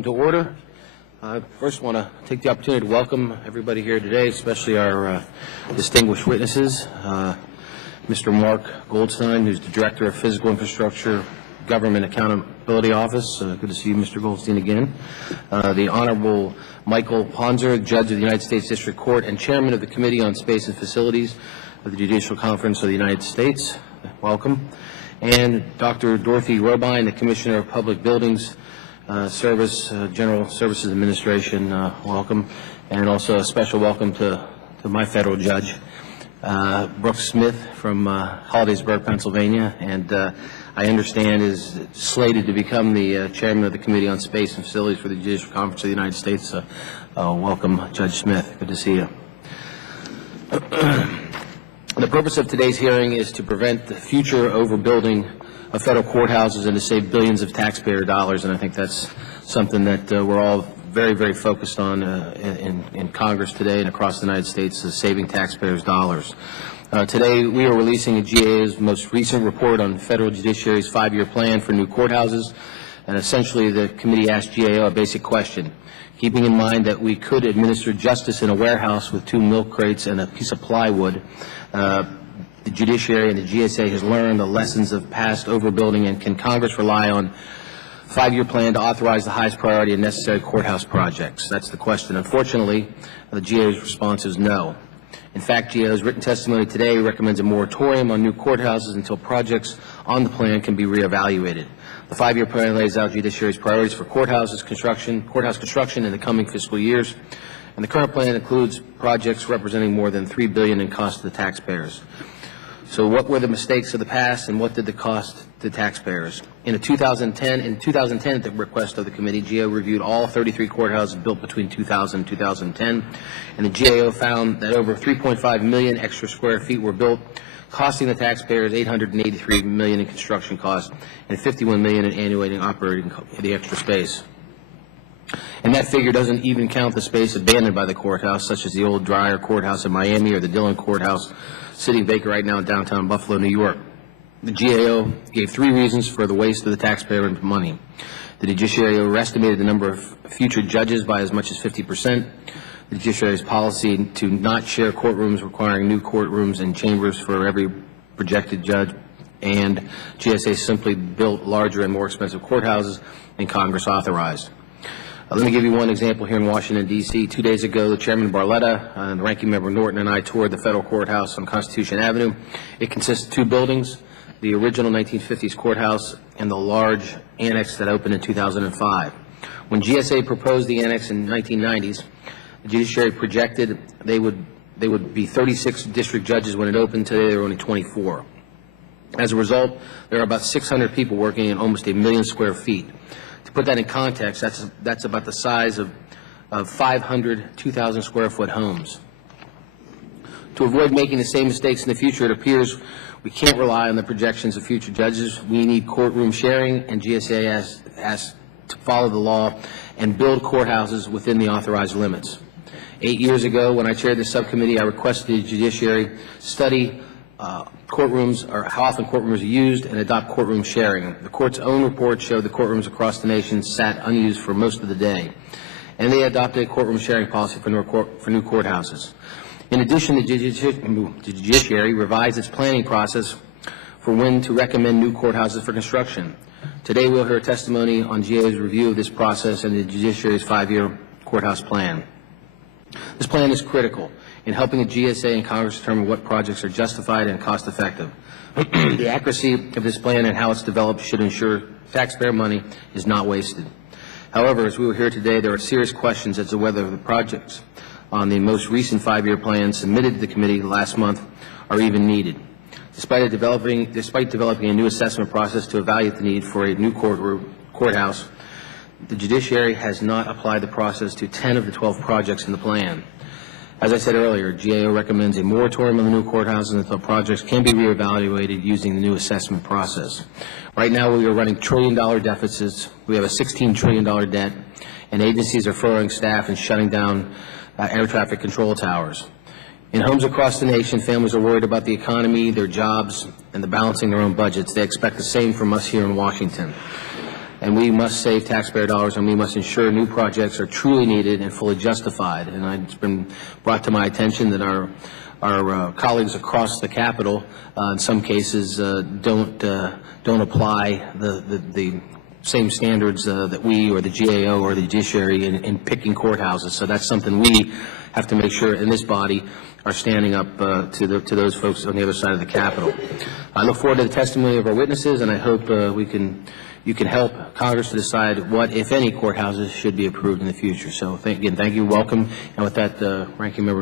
To order. I first want to take the opportunity to welcome everybody here today, especially our distinguished witnesses. Mr. Mark Goldstein, who's the Director of Physical Infrastructure Government Accountability Office. Good to see you, Mr. Goldstein, again. The Honorable Michael Ponzer, Judge of the United States District Court and Chairman of the Committee on Space and Facilities of the Judicial Conference of the United States. Welcome. And Dr. Dorothy Robine, the Commissioner of Public Buildings General Services Administration, welcome, and also a special welcome to my federal judge, Brooks Smith from Hollidaysburg, Pennsylvania, and I understand is slated to become the chairman of the Committee on Space and Facilities for the Judicial Conference of the United States. Welcome, Judge Smith. Good to see you. The purpose of today's hearing is to prevent the future overbuilding of federal courthouses and to save billions of taxpayer dollars, and I think that's something that we're all very, very focused on in Congress today and across the United States, is saving taxpayers' dollars. Today we are releasing a GAO's most recent report on federal judiciary's 5-year plan for new courthouses, and essentially the committee asked GAO a basic question. Keeping in mind that we could administer justice in a warehouse with 2 milk crates and a piece of plywood, the judiciary and the GSA has learned the lessons of past overbuilding, and can Congress rely on 5-year plan to authorize the highest priority and necessary courthouse projects? That's the question. Unfortunately, the GAO's response is no. In fact, GAO's written testimony today recommends a moratorium on new courthouses until projects on the plan can be reevaluated. The 5-year plan lays out judiciary's priorities for courthouse construction in the coming fiscal years, and the current plan includes projects representing more than $3 billion in cost to the taxpayers. So what were the mistakes of the past, and what did they cost the taxpayers? In 2010, at the request of the committee, GAO reviewed all 33 courthouses built between 2000 and 2010, and the GAO found that over 3.5 million extra square feet were built, costing the taxpayers $883 million in construction costs and $51 million in annual operating the extra space. And that figure doesn't even count the space abandoned by the courthouse, such as the old Dreyer Courthouse in Miami or the Dillon Courthouse sitting vacant right now in downtown Buffalo, New York. The GAO gave 3 reasons for the waste of the taxpayer money. The judiciary overestimated the number of future judges by as much as 50%. The judiciary's policy to not share courtrooms, requiring new courtrooms and chambers for every projected judge, and GSA simply built larger and more expensive courthouses than Congress authorized. Let me give you one example here in Washington, D.C. 2 days ago, Chairman Barletta and the Ranking Member Norton and I toured the federal courthouse on Constitution Avenue. It consists of 2 buildings, the original 1950s courthouse and the large annex that opened in 2005. When GSA proposed the annex in the 1990s, the judiciary projected they would be 36 district judges when it opened. Today there are only 24. As a result, there are about 600 people working in almost 1 million square feet. To put that in context, that's about the size of 500 2,000 square foot homes. To avoid making the same mistakes in the future, it appears we can't rely on the projections of future judges. We need courtroom sharing, and GSA has to follow the law and build courthouses within the authorized limits. 8 years ago, when I chaired the subcommittee, I requested the judiciary study courtrooms, or how often courtrooms are used, and adopt courtroom sharing. The court's own report showed the courtrooms across the nation sat unused for most of the day, and they adopted a courtroom sharing policy for new courthouses. In addition, the judiciary revised its planning process for when to recommend new courthouses for construction. Today we'll hear testimony on GAO's review of this process and the judiciary's 5-year courthouse plan. This plan is critical in helping the GSA and Congress determine what projects are justified and cost-effective. The accuracy of this plan and how it's developed should ensure taxpayer money is not wasted. However, as we will hear today, there are serious questions as to whether the projects on the most recent 5-year plan submitted to the committee last month are even needed. Despite developing a new assessment process to evaluate the need for a new courthouse, the judiciary has not applied the process to 10 of the 12 projects in the plan. As I said earlier, GAO recommends a moratorium on the new courthouses until projects can be reevaluated using the new assessment process. Right now, we are running trillion-dollar deficits. We have a $16 trillion debt, and agencies are furloughing staff and shutting down air traffic control towers. In homes across the nation, families are worried about the economy, their jobs, and the balancing their own budgets. They expect the same from us here in Washington. and we must save taxpayer dollars, and we must ensure new projects are truly needed and fully justified. And it's been brought to my attention that our colleagues across the Capitol, in some cases, don't apply the same standards that we or the GAO or the judiciary in picking courthouses. So that's something we have to make sure in this body are standing up to those folks on the other side of the Capitol. I look forward to the testimony of our witnesses, and I hope you can help Congress to decide what, if any, courthouses should be approved in the future. So again, thank you, welcome, and with that, Ranking Member